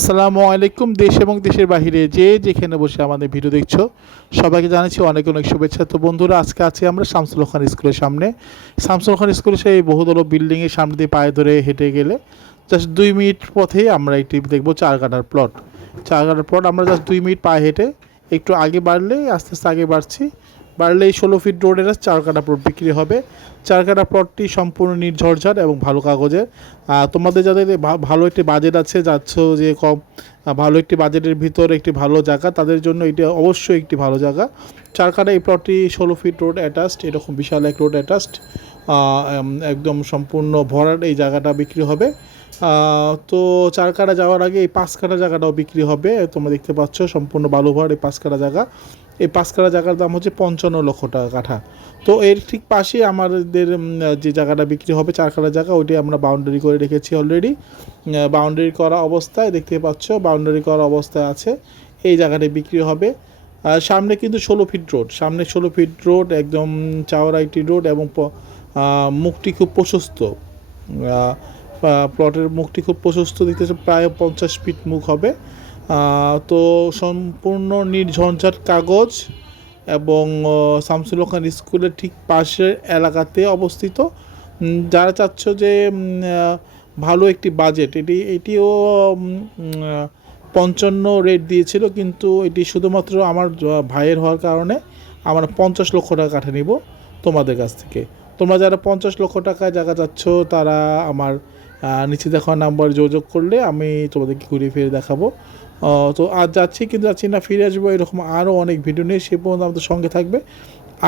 আসসালামু আলাইকুম, দেশ এবং দেশের বাহিরে যে যেখানে বসে আমাদের ভিডিও দেখছ, সবাইকে জানাচ্ছি অনেক অনেক শুভেচ্ছা। তো বন্ধুরা, আজকে আছি আমরা শামসুল খান স্কুলের সামনে। শামসুল খান স্কুলের সেই বহুদল বিল্ডিংয়ের সামনে দিয়ে পায়ে ধরে হেঁটে গেলে জাস্ট দুই মিনিট পথেই আমরা একটি দেখব চার কাটার প্লট চার কাটার প্লট আমরা জাস্ট দুই মিনিট পায়ে হেঁটে একটু আগে বাড়লে, আস্তে আস্তে আগে বাড়ছি। বাড়লে এই ষোলো ফিট রোডের চার কাটা প্লট বিক্রি হবে। চার কাটা প্লটটি সম্পূর্ণ নির্ঝরঝর এবং ভালো কাগজের। তোমাদের যাদের ভালো একটি বাজেট আছে, যাচ্ছ যে কম ভালো একটি বাজেটের ভিতর একটি ভালো জায়গা, তাদের জন্য এটি অবশ্যই একটি ভালো জায়গা। চার কাটা এই প্লটটি ষোলো ফিট রোড অ্যাটাচড এরকম বিশাল এক রোড অ্যাটাচড একদম সম্পূর্ণ ভরাট এই জায়গাটা বিক্রি হবে। তো চার কাটা যাওয়ার আগে এই পাঁচ কাটা জায়গাটাও বিক্রি হবে। তোমরা দেখতে পাচ্ছ সম্পূর্ণ বালুভর এই পাঁচ কাটা জায়গা। এই পাঁচ কাটা জায়গার দাম হচ্ছে পঞ্চান্ন লক্ষ টাকা কাঠা। তো এর ঠিক পাশে আমাদের যে জায়গাটা বিক্রি হবে চার কাটা জায়গা ওইটি আমরা বাউন্ডারি করে রেখেছি অলরেডি বাউন্ডারি করা অবস্থায় দেখতে পাচ্ছ বাউন্ডারি করা অবস্থায় আছে, এই জায়গাটা বিক্রি হবে। সামনে কিন্তু ষোলো ফিট রোড সামনে ষোলো ফিট রোড একদম চাওড়া একটি রোড এবং মুখটি খুব প্রশস্ত। প্লটের মুখটি খুব প্রশস্ত, দেখতেছে প্রায় পঞ্চাশ ফিট মুখ হবে। তো সম্পূর্ণ নির্ঝঞ্ঝাট কাগজ এবং শামসুল খান স্কুলের ঠিক পাশের এলাকাতে অবস্থিত। যারা চাচ্ছ যে ভালো একটি বাজেট এটি, এটিও পঞ্চান্ন রেট দিয়েছিল, কিন্তু এটি শুধুমাত্র আমার ভাইয়ের হওয়ার কারণে আমরা পঞ্চাশ লক্ষ টাকা কাঠে নিব তোমাদের কাছ থেকে। তোমরা যারা পঞ্চাশ লক্ষ টাকায় জায়গা চাচ্ছ, তারা আমার নিচে দেখা নাম্বার যোগাযোগ করলে আমি তোমাদেরকে ঘুরিয়ে ফিরে দেখাবো। তো আর যাচ্ছি, কিন্তু যাচ্ছি না, ফিরে আসব, এরকম আরও অনেক ভিডিও নিয়ে, সে পর্যন্ত আমাদের সঙ্গে থাকবে।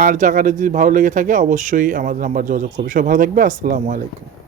আর জায়গাটা যদি ভালো লেগে থাকে, অবশ্যই আমাদের নাম্বার যোগাযোগ করবে। সবাই ভালো থাকবে, আসসালামু আলাইকুম।